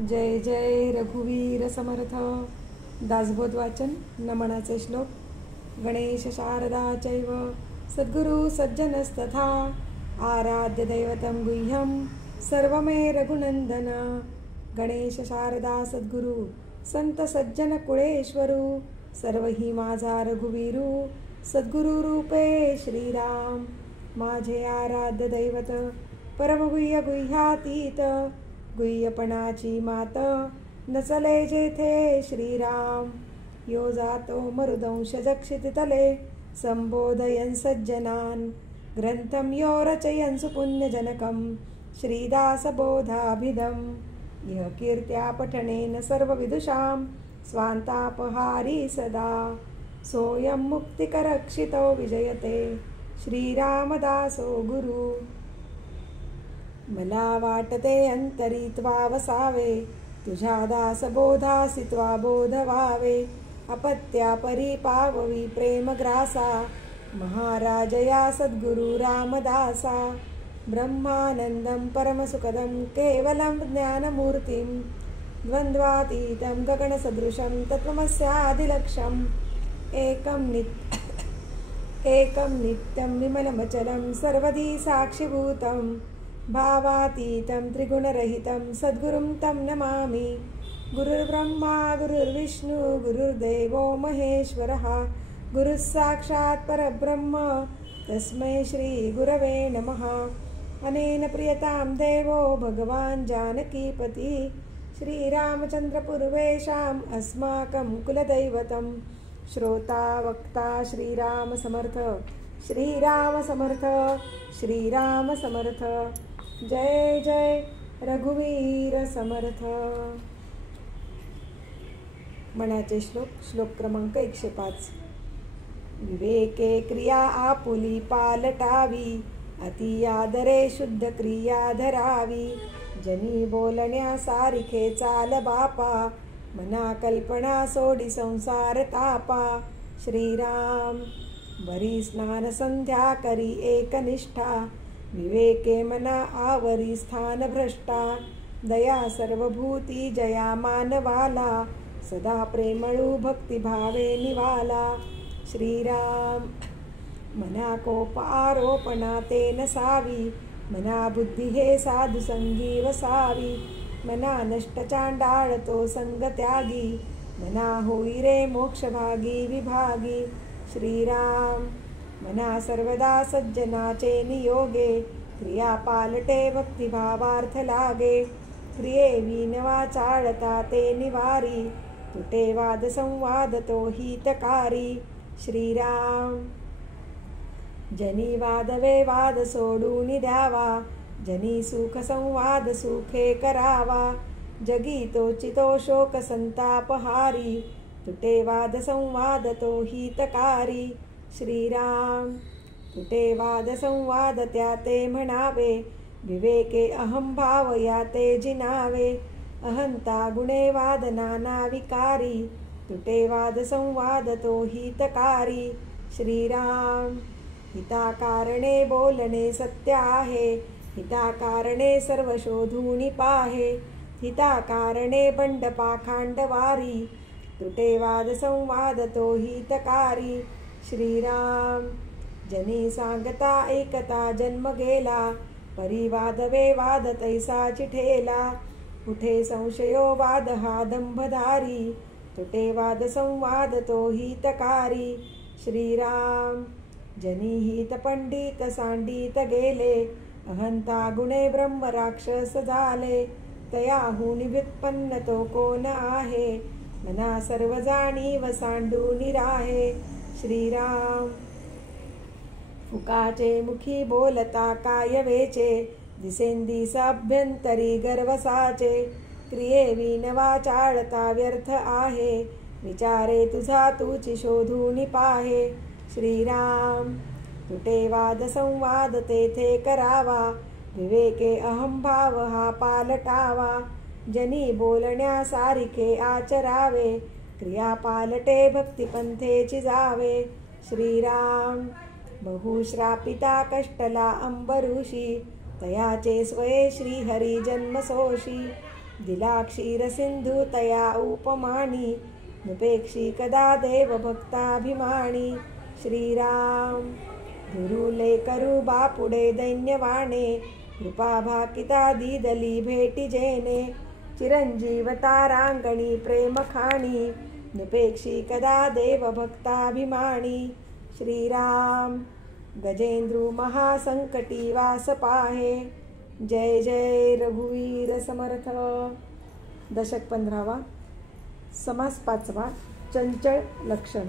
जय जय रघुवीर समर्थ. दासबोध वाचन. नमनाचे श्लोक. गणेश शारदा चैव सद्गुरु सज्जनस्तथा आराध्य दैवतं गुह्यं सर्वमे रघुनंदन. गणेश शारदा सद्गुरु संत सज्जन कुळेश्वरू सर्व ही माझा रघुवीरू सद्गुरु रूपे श्रीराम. माझे आराध्य दैवत परमगुह्य गुह्यातीत गुह्यपणाची मात नचले जेथे श्रीराम. यो जातो मरुदंश जक्षिततले संबोधयन् सज्जनान् ग्रंथं यो रचयन् सुपुण्यजनकं श्रीदासबोधाभिधम्. यः कीर्त्या पठनेन सर्वविदुषां स्वान्तापहारी सदा सोऽयं मुक्तिकरक्षितो विजयते श्रीरामदासो गुरु. मला वाटते अंतरी त्वा वसावे तुझ्या दासबोधासी त्वा बोध व्हावे. अपत्या परिपाववी प्रेमग्रासा महाराजया सद्गुरु रामदासा. ब्रह्मानंदं परमसुखदं केवलं ज्ञानमूर्तिं द्वन्द्वातीतं गगनसदृशं तत्त्वमस्यादिलक्ष्यम्. एकं नित्यं विमलमचलं सर्वदी साक्षिभूतं भावातीतं त्रिगुणरहितं सद्गुरुं तं नमामि. गुरुर्ब्रह्मा गुरुर्विष्णु गुरुर्देवो महेश्वरः गुरुः साक्षात् परब्रह्म तस्मै श्रीगुरवे नमः. अनेन प्रियतां देवो भगवान् जानकीपति श्रीरामचन्द्रपूर्वेषाम् अस्माकं कुलदैवतं. श्रोता वक्ता श्रीराम समर्थ श्रीराम समर्थ श्रीराम समर्थ. जय जय रघुवीर समर्थ. मनाचे श्लोक. श्लोक क्रमांक 105. विवेके क्रिया आपुली पालटावी अति आदरे शुद्ध क्रिया धरावी. जनी बोलण्या सारिखे चाल बापा मना कल्पना सोडी संसार तापा. श्रीराम. वरी स्नान संध्या करी एकनिष्ठा विवेके मना आवरी स्थान भ्रष्टा. दया सर्वभूती जया मानवाला सदा प्रेमळू भक्तिभावे निवाला. श्रीराम. मना कोप आरोपणा ते नसावी मना बुद्धी हे साधु संगी वसावी. मना नष्ट चांडाळ तो संग त्यागी मना होई रे मोक्षभागी विभागी. श्रीराम. मना सर्वदा सज्जनाचे नियोगे क्रिया पालटे भक्तिभावार्थ लागे. क्रिये विनवा चाळता ते निवारी तुटे वाद संवाद तो हितकारी. श्रीराम. जनी वादवे वाद सोडून द्यावा जनी सुख संवाद सुखे करावा. जगी तोचितो शोक संतापहारी तुटे वाद संवाद तो हितकारी. श्रीराम. तुटे वाद संवाद त्या ते म्हणावे विवेके अहं भाव या ते जिनावे. अहंता गुणे वाद नाना विकारी तुटे वाद संवाद तो हितकारी. श्रीराम. हिताकारणे बोलणे सत्य आहे हिताकारणे सर्व शोधून पाहे. हिताकारणे बंड पाखांड वारी तुटे वाद संवाद तो हितकारी. श्रीराम. जनी सांगता एकता जन्म गेला परिवादवे वाद तैसा चिठेला. कुठे संशयो वाद हा दंभधारी तुटे वाद संवाद तो हितकारी. श्रीराम. जनी हित पंडित सांडित गेले अहंता गुणे ब्रह्म राक्षस झाले. तयाहुनी व्युत्पन्न तो कोण आहे मना सर्व जाणीव सांडूनी राहे. श्रीराम. फुकाचे मुखी बोलता काय वेचे दिसेंदिस अभ्यंतरी गर्वसाचे. क्रिये विनवा चाळता व्यर्थ आहे विचारे तुझा तुची शोधून पाहे. श्रीराम. तुटे वाद संवाद तेथे करावा विवेके अहंभाव हा पालटावा. जनी बोलण्या सारिखे आचरावे क्रिया पालटे भक्तिपंथेची जावे. श्रीराम. बहुश्रापिता कष्टला अंबऋषी तयाचे स्वये श्रीहरी जन्मसोशी. दिला क्षीरसिंधू तया उपमानी, नुपेक्षी कदा देव भक्ताभिमानी. श्रीराम धुरुले करू बापुडे दैन्यवाणे, कृपा भाकिता दीदली भेटी जेने. चिरंजीव तारांगणी प्रेम खाणी, नुपेक्षी कदा देव भक्ताभिमानी. श्रीराम गजेंद्रू महासंकटी वास पाहे. जय जय रघुवीर समर्थ. दशक 15वा. समास 5वा. चंचळ लक्षण.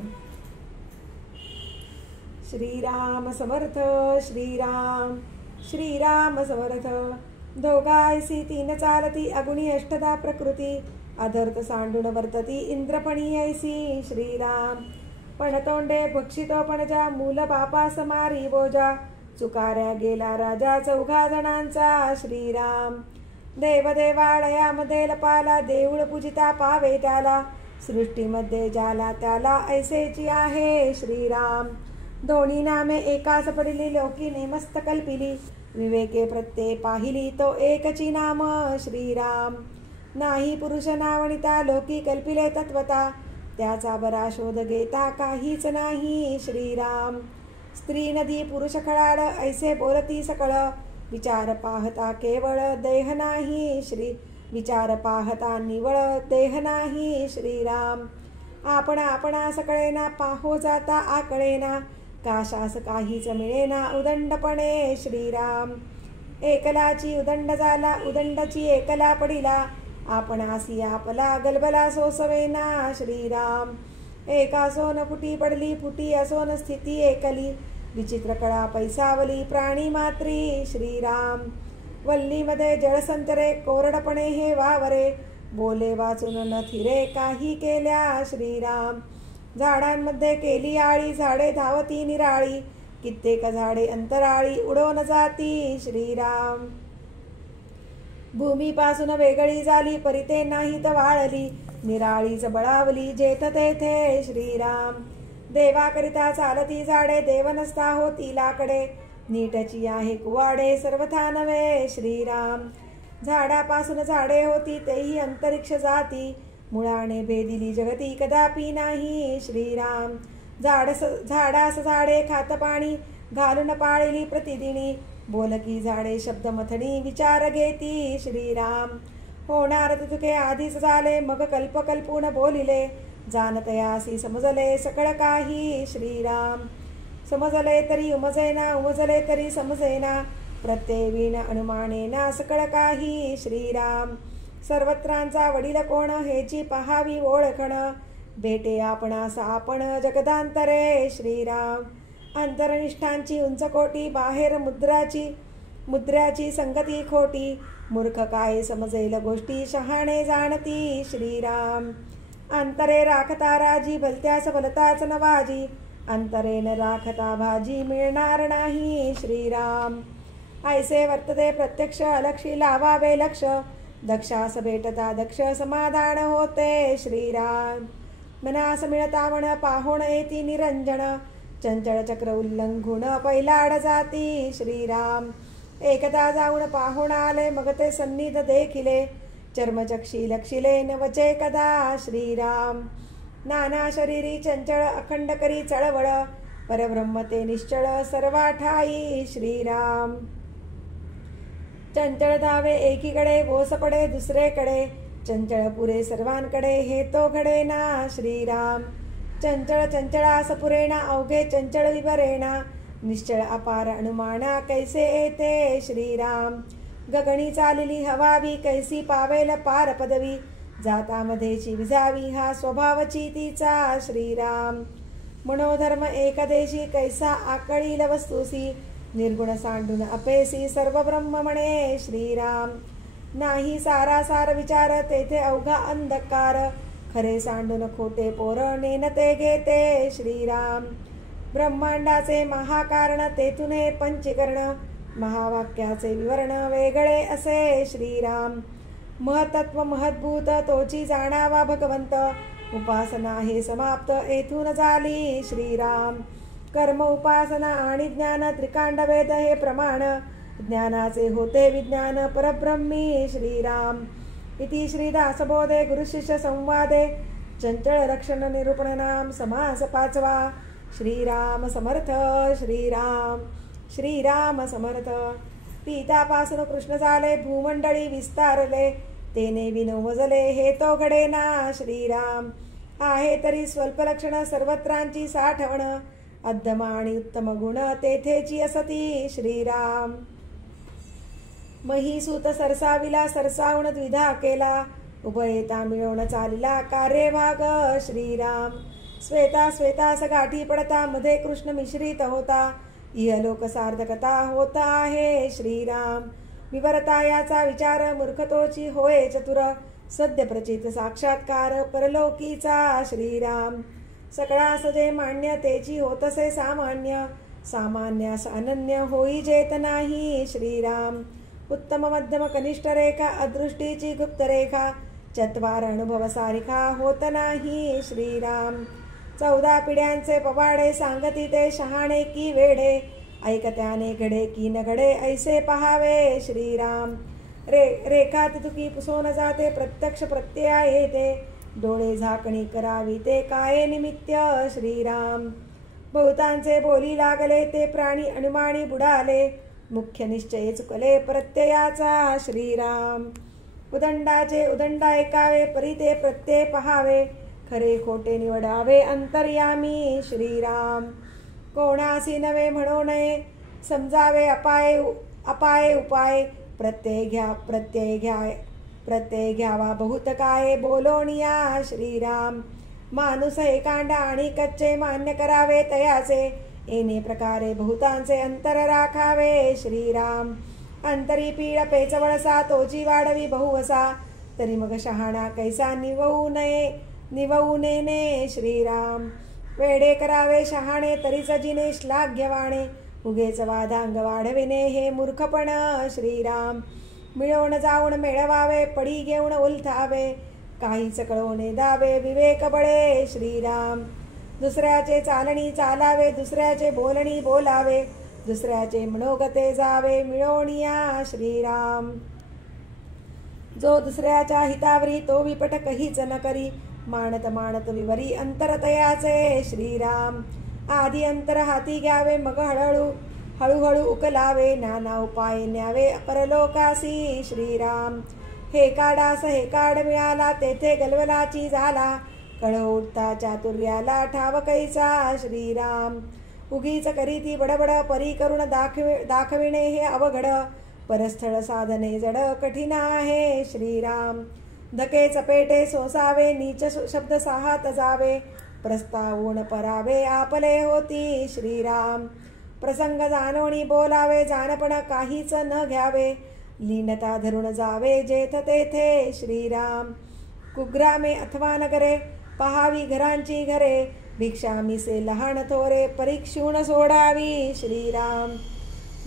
श्रीराम समर्थ. श्रीराम श्रीराम समर्थ. दोघायसी तीन चालती, अगुणी अष्टदा प्रकृती. अधर्थ सांडून वर्तती, इंद्रपणी ऐसी. श्रीराम पण तोंडे भक्षितो पणजा, मूल बापा समारी बोजा. चुकाऱ्या गेला राजा 4 जणांचा. श्रीराम देवदेवालयामध्ये लपाला, देऊळ पूजिता पावे त्याला. सृष्टीमध्ये ज्याला त्याला ऐसेची आहे. श्रीराम दोन्ही नामे एकास पडिली, लोकी नेमस्त कल्पिली. विवेके प्रत्यय पाहिली, तो एकची नाम. श्रीराम नाही पुरुष नावणिता, लोकी कल्पिले तत्वता. त्याचा बरा शोध घेता काहीच नाही. श्रीराम स्त्री नदी पुरुष खळाळ, ऐसे बोलती सकळ. विचार पाहता केवळ देह नाही. विचार पाहता निवळ देह नाही. श्रीराम आपण आपणा सकळेना, पाहो जाता आकळेना. काशास काहीच मिळेना उदंडपणे. श्रीराम एकलाची उदंड झाला, उदंडची एकला पडिला. आपणासी आपला गलबला सोसवेना. श्रीराम एका सोन फुटी पडली, फुटी असोन स्थिती एकली. विचित्र कळा पैसावली प्राणी मात्री. श्रीराम वल्लीमध्ये जळसंतरे, कोरडपणे हे वावरे. बोले वाचून न थिरे काही केल्या. श्रीराम झाडांमध्ये केली आळी, झाडे धावती निराळी. कित्येक झाडे अंतराळी उडवून जाती. श्रीराम भूमीपासून वेगळी झाली, परिते नाहीत वाळली. निराळीच बळावली जेथ तेथे. श्रीराम देवाकरिता चालती झाडे, देव नसता होती लाकडे. नीटची आहे कुवाडे सर्वथा नव्हे. श्रीराम झाडापासून झाडे होती, तेही अंतरिक्ष जाती. मुळाने भेदिली जगती कदापि नाही. श्रीराम झाडास झाडे खात पाणी, घालून पाळिली प्रतिदिनी. बोलकी झाडे शब्द मथणी, विचार घेती. श्रीराम होणार तुके आधीच झाले, मग कल्प कल्पून बोलिले. जानतयासी समजले सकळ काही. श्रीराम समजले तरी उमजेना, उमजले तरी समजेना. प्रत्येवीन अनुमानेना सकळ काही. श्रीराम सर्वत्रांचा वडील कोण, हेची पहावी ओळखण. भेटे आपणास आपण जगदांतरे. श्रीराम अंतरनिष्ठांची उंच कोटी, बाहेर मुद्राची संगती खोटी. मूर्ख काय समजेल गोष्टी, शहाणे जाणती. श्रीराम अंतरे राखता राजी, भलत्यास भलताच नवाजी. अंतरेन राखता भाजी, मिळणार नाही. श्रीराम ऐसे वर्तते प्रत्यक्ष, अलक्षी लावावे लक्ष. दक्षास भेटता दक्ष, समाधान होते. श्रीराम मनास मिळता म्हण, पाहोण येती निरंजन. चंचळ चक्र उल्लंघून पैलाड जाती. श्रीराम एकदा जाऊन पाहोण आले, मग ते सन्निध देखिले. चर्मचक्षी लक्षिले नवचे कदा. श्रीराम नाना शरीरी चंचळ, अखंड करी चळवळ. परब्रह्म ते निश्चळ सर्वाठाई. श्रीराम चंचळ धावे एकीकडे, गोस पडे दुसरेकडे. चंचळ पुरे सर्वांकडे, हे तो घडेना. श्रीराम चंचळ चंचळास पुरेना, अवघे चंचळ विवरेना. निश्चळ अपार अनुमाना, कैसे येते. श्रीराम गगनी चालली हवावी, कैसी पावेल पार पदवी. जातामध्येची विजावी, हा स्वभावची तिचा. श्रीराम मनोधर्म एकदेशी, कैसा आकळील वस्तुसी. निर्गुण सांडून अपेसी, सर्व ब्रह्म म्हणे. श्रीराम नाही सारासार विचार, तेथे अवघा अंधकार. खरे सांडून खोटे पोर, नेनते घेते. श्रीराम ब्रह्मांडाचे महाकारण, तेथून हे पंचीकरण. महावाक्याचे विवरण वेगळे असे. श्रीराम महतत्व महद्भूत, तोची जाणावा भगवंत. उपासना हे समाप्त, येथून झाली. श्रीराम कर्म उपासना आणि ज्ञान, त्रिकांड वेद हे प्रमाण. ज्ञानाचे होते विज्ञान परब्रह्मी. श्रीराम इति श्रीदासबोधे गुरुशिष्य संवादे चंचल रक्षण निरूपण नाम समास 5वा. श्रीराम समर्थ. श्रीराम श्रीराम समर्थ. पितापासून कृष्ण झाले, भूमंडळी विस्तारले, तेने विनवजले, हे तो घडेना. श्रीराम आहे तरी स्वल्प लक्षण, सर्वत्रांची साठवण, अद्दम आणि उत्तम गुण तेथेची असती. श्रीराम महीसूत सरसाविला, सरसावून द्विधा केला, उभयता मिळवून चालिला, कार्यभाग. श्रीराम श्वेता श्वेतास गाठी पडता, मध्ये कृष्ण मिश्रित होता, इहलोक सार्थकता होत आहे. श्रीराम विवरता याचा विचार, मूर्खतोची होय चतुर, सद्य प्रचित साक्षात्कार परलोकीचा. श्रीराम सकळा सजे मान्य, तेची होतसे सामान्य, सामान्यास अनन्य होई जेत नाही. श्रीराम उत्तम मध्यम कनिष्ठ रेखा, अदृष्टीची गुप्त रेखा, चत्वार अनुभव सारिखा होत नाही. श्रीराम 14 पिढ्यांचे पवाडे, सांगती ते शहाणे की वेडे, ऐकत्याने घडे की न घडे ऐसे पहावे. श्रीराम रेखा तितुकी पुसोन जाते, प्रत्यक्ष प्रत्यय येते, डोळे झाकणी करावी ते काय निमित्त. श्रीराम बहुतांचे बोली लागले, ते प्राणी अनुमानी बुडाले, मुख्य निश्चय चुकले प्रत्ययाचा. श्रीराम उदंडाचे उदंड ऐकावे, परी ते प्रत्यय पहावे, खरे खोटे निवडावे अंतर्यामी. श्रीराम कोणासी नवे म्हणू नये, समजावे अपाय अपाय उपाय, प्रत्यय घ्यावा बहुत काय बोलोनिया. श्रीराम माणूस एकांडा आणि कच्चे मान्य करावे तयाचे, येणे प्रकारे बहुतांचे अंतर राखावे. श्रीराम अंतरी पीळ पेचवळसा, तोची वाढवी बहुवसा, तरी मग शहाणा कैसा निववू नये. श्रीराम वेडे करावे शहाणे, तरीच जिने श्लाघ्यवाणे, उगेच वादांग वाढविणे हे मूर्खपण. श्रीराम मिळवून जाऊन मिळवावे, पडी घेऊन उलथावे, काहीच कळवणे दावे विवेक बळे. श्रीराम दुसऱ्याचे चालणी चालावे, दुसऱ्याचे बोलणी बोलावे, दुसऱ्याचे मनोगते जावे मिळवणिया. श्रीराम जो दुसऱ्याच्या हितावरी, तो विपट कहीच न करी, मानत मानत विवरी अंतरतयाचे. श्रीराम आधी अंतर हाती घ्यावे, मग हळूहळू उकलावे, नाना उपाय न्यावे परलोकासी. श्रीराम हे काडास हे काड मिळाला, तेथे गलवलाची झाला, कळ उठता चातुर्याला ठाव कैसा. श्रीराम उगीच करीती बडबड, परी करून दाखविणे हे अवघड, परस्थळ साधने जड कठीण आहे. श्रीराम धके चपेटे सोसावे, नीच शब्द साहात जावे, प्रस्तावून परावे आपले होती. श्रीराम प्रसंग जाणोनी बोलावे, जाणपण काहीच न घ्यावे, लीनता धरून जावे जेथ तेथे. श्रीराम कुग्रामे अथवा नगरे, पहावी घरांची घरे, भिक्षा मिसे लहान थोरे, परीक्षून सोडावी. श्रीराम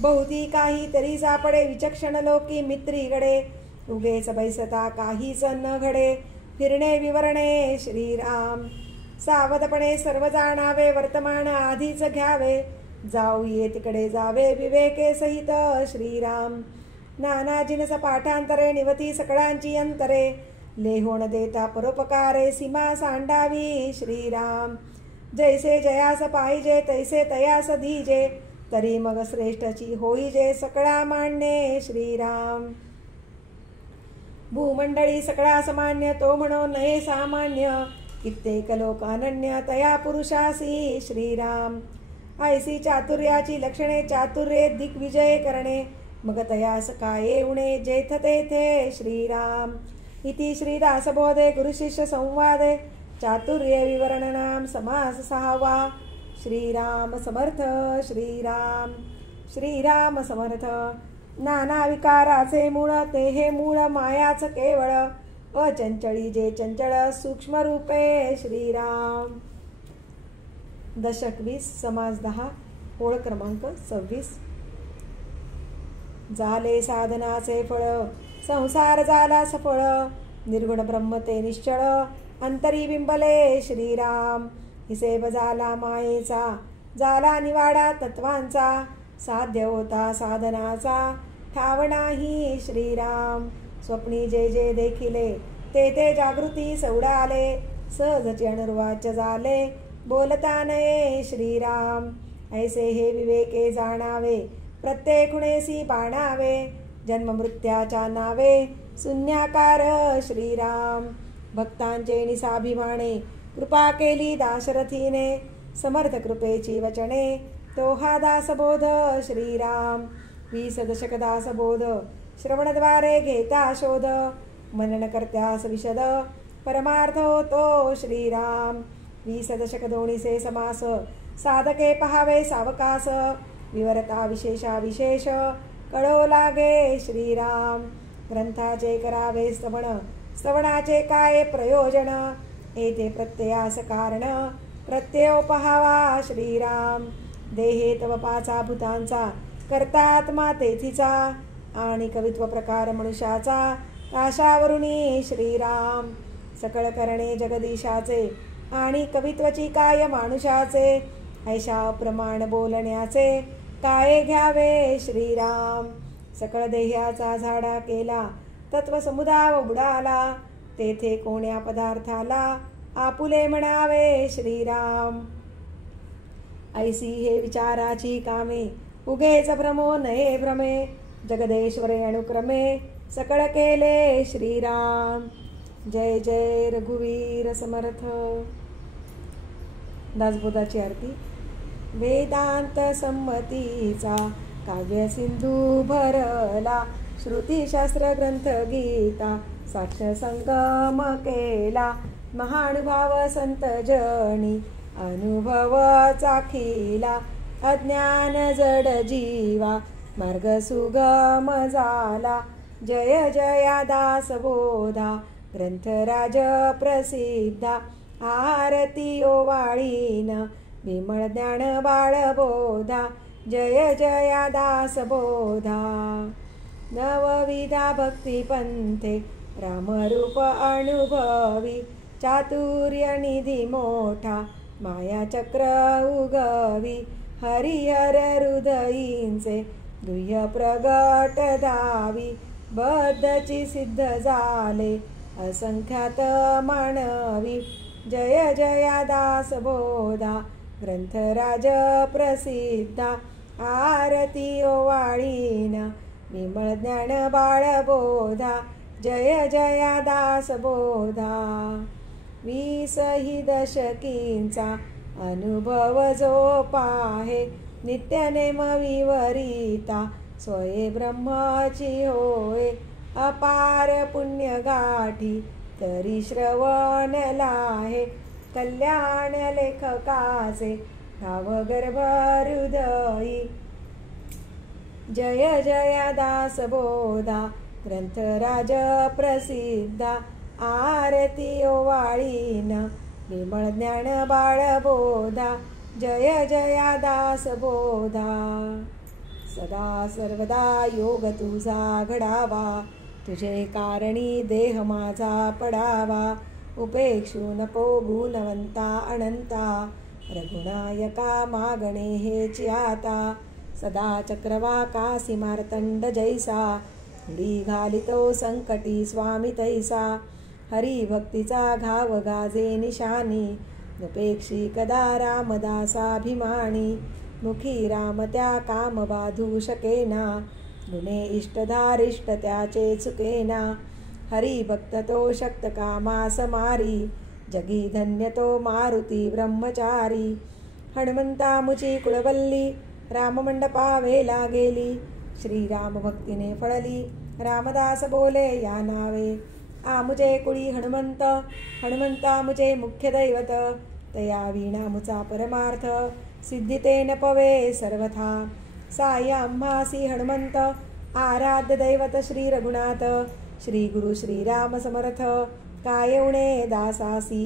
बहुती काही तरी सापडे, विचक्षण लोकी मित्रीकडे, उगेच बैसता काहीच न घडे, फिरणे विवरणे. श्रीराम सावधपणे सर्व जाणावे, वर्तमान आधीच घ्यावे, जाऊये तिकडे जावे विवेके सहित. श्रीराम नाना जिनस पाठांतरे, निवती सकळांची अंतरे, लेहोण देता परोपकारे, सीमा सांडावी. श्रीराम जैसे जयास पाहिजे, तैसे तयास दीजे, तरी मग श्रेष्ठची होईजे सकळा मान्ये. श्रीराम भूमंडळी सकळा सामान्य, तो म्हणो नये सामान्य, कित्येक लोक अनन्य तया पुरुषासी. श्रीराम ऐसी चातुर्याची लक्षणे, चातुर्ये दिग्विजय करणे, मग तयास काय उणे जेथ तेथे. श्रीराम इति श्रीदासबोधे गुरुशिष्य संवादे चातुर्य विवरण नाम समास 6वा. श्रीराम समर्थ. श्रीराम श्रीराम समर्थ. नाना विकाराचे मूळ, ते हे मूळ मायाच केवळ, अचंचळी जे चंचळ सूक्ष्म रूपे. श्रीराम दशक 20 समास 10 ओळ क्रमांक 26. झाले साधनाचे फळ, संसार झाला सफळ, निर्गुण ब्रह्म ते निश्चळ, अंतरी बिंबले. श्रीराम हिसेब झाला मायेचा, झाला निवाडा तत्वांचा, साध्य होता साधनाचा ठाव नाही. श्रीराम स्वप्नी जे जे देखिले ते ते जागृती सौडाले, सहजचे अनुर्वाच्य झाले बोलता नये श्रीराम. ऐसे हे विवेके जाणावे, प्रत्येक खुणेसी पाणावे, जन्म मृत्याच्या नावे शून्याकार श्रीराम. भक्तांचे निसाभिमाने कृपा केली दाशरथीने, समर्थ कृपेची वचने तो हा दासबोध श्रीराम. 20 दशक दासबोध श्रवणद्वारे घेता शोध, मनन करत्यास विशद परमार्थ होतो श्रीराम. 20 दशक दोन्हीचे समास, साधके पहावे सावकास, विवरता विशेषा विशेष कळो लागे श्रीराम. ग्रंथाचे करावे स्तवन, स्तवनाचे काय प्रयोजन, येथे प्रत्ययास कारण प्रत्ययो पहावा श्रीराम. देहे तव 5 भूतांचा कर्तात्मा तेथीचा, आणि कवित्व प्रकार मनुष्याचा काशावरुणी श्रीराम. सकळ करणे जगदीशाचे, आणि कवित्वची काय मानुषाचे, ऐशा प्रमाण बोलण्याचे काय घ्यावे श्रीराम. सकळ देहाचा झाडा केला, तत्व समुदाय बुडाला, तेथे कोण्या पदार्थाला आपुले म्हणावे श्रीराम. ऐसी हे विचाराची कामे, उगेच भ्रमो नये भ्रमे, जगदेश्वरे अनुक्रमे सकळ केले श्रीराम. जय जय रघुवीर समर्थ. दासबोधाची आरती. वेदांत संमतीचा काव्य सिंधू भरला, श्रुतीशास्त्र ग्रंथ गीता साक्ष संगम केला, महानुभाव संत जनी अनुभव चाखिला, अज्ञान जड जीवा मार्ग सुगम झाला. जय जया दासबोधा ग्रंथराज प्रसिद्धा, आरती ओवाळीन विमळ ज्ञान बाळबोधा. जय जया दासबोधा. नवविधा भक्ती पंथे रामरूप अनुभवी, चातुर्य निधी मोठा माया चक्र उगवी, हरिहर हृदयींचे दुह्य प्रगट दावी, बद्धची सिद्ध झाले असंख्यात मानवी. जय जया दासबोधा ग्रंथराज प्रसिद्धा, आरती ओवाळीन विमळ ज्ञान बाळबोधा. जय जया दासबोधा. 20 दशकींचा अनुभव जो पाहे, नित्य नेम विवरिता स्वये ब्रह्माची होय. अपार पुण्य गाठी तरी श्रवण लाहे, कल्याण लेखकाचे भाव गर्भ हृदयी. जय जया दासबोधा ग्रंथराज प्रसिद्धा, आरती ओवाळीन विमळ ज्ञान बाळबोधा. जय जया दासबोधा. सदा सर्वदा योग तुझा घडावा, तुझे कारणी देह माझा पडावा. उपेक्षू नको गुणवंता अनंता, रघुनायका मागणे हेची आता. सदा चक्रवाकासी मार्तंड जैसा, उडी घालितो संकटी स्वामी तैसा. हरिभक्तीचा घाव गाजे निशानी, नपेक्षी कदा रामदासाभिमानी. मुखी राम त्या काम बाधू शकेना, गुणे इष्टधारिष्ट त्याचे चुकेना. हरिभक्त तो शक्त कामास मारी, जगी धन्य तो मारुती ब्रह्मचारी. हनुमंता मुची कुळवल्ली, राममंडपावेला गेली. श्रीराम भक्तीने फळली, रामदास बोले या नावे. आमुचे कुळी हनुमंत, हनुमंता मुचे मुख्य दैवत. तया वीणा मुचा परमार्थ, सिद्धिते न पवे सर्वथा. साय आम्हासी हनुमंत, आराध्य दैवत श्री रघुनाथ. श्री गुरु श्रीराम समर्थ, काय उणे दासासी.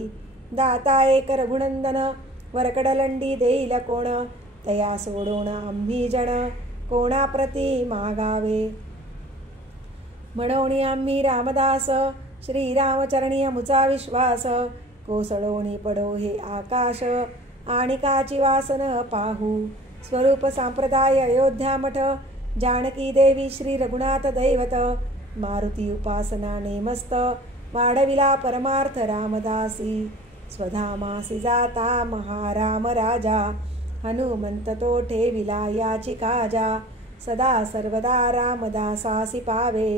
दाता एक रघुनंदन, वरकडलंडी देईल कोण. तया सोडून आम्ही जण, कोणाप्रती मागावे. म्हणून आम्ही रामदास, श्रीरामचरणी मुचा विश्वास. कोसळोणी पडो हे आकाश, आणि काची वासन पाहू. स्वरूप संप्रदाय अयोध्या मठ, जानकी देवी श्री रघुनाथ दैवत. मारुती उपासनाने मस्त वाढविला परमार्थ रामदासी स्वधामासी जाता महाराम राजा हनुमंत तो ठेविला याची काजा सदा सर्वदा रामदासासी पावे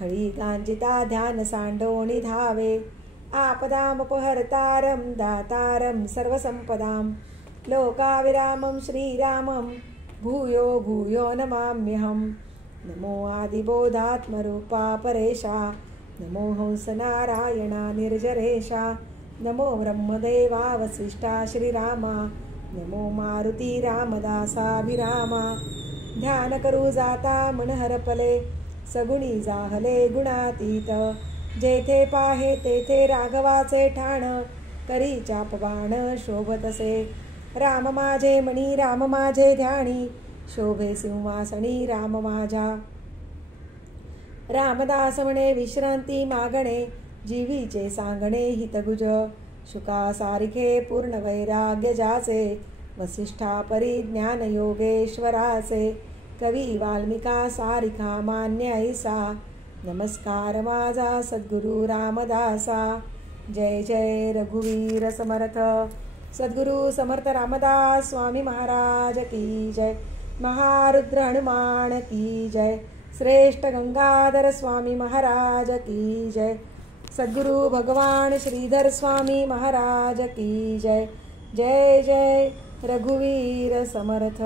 खळी गांजिता ध्यान सांडोणी धावे आपदामपहर्तारं दातारं सर्वसंपदां लोकाविरामं श्रीरामं भूयो भूयो नमाम्यहम् नमो आदिबोधात्मरूपा परेशा नमो हंसनारायणा निर्जरेशा नमो ब्रह्मदेवा वसिष्ठा श्रीरामा नमो मारुती रामदासाभिरामा ध्यान करू जाता मन हरपले सगुणी जाहले गुणातीत जेथे पाहे तेथे राघवाचे ठाण करी चापबाण शोभतसे राम माझे मणी राम माझे ध्यानी शोभे सिंहासनी राम माझा रामदास म्हणे विश्रांती मागणे जीवीचे सांगणे हितगुज शुका सारिखे पूर्ण वैराग्य जाचे वसिष्ठा परिज्ञान योगेश्वराचे कवी वाल्मिका सारिखा मान्य ऐसा नमस्कार माझा सद्गुरु रामदासा जय जय रघुवीर समर्थ सद्गुरु समर्थ रामदास स्वामी महाराज की जय महारुद्र हनुमान की जय श्रेष्ठ गंगाधर स्वामी महाराज की जय सद्गुरु भगवान श्रीधर स्वामी महाराज की जय जय जय रघुवीर समर्थ।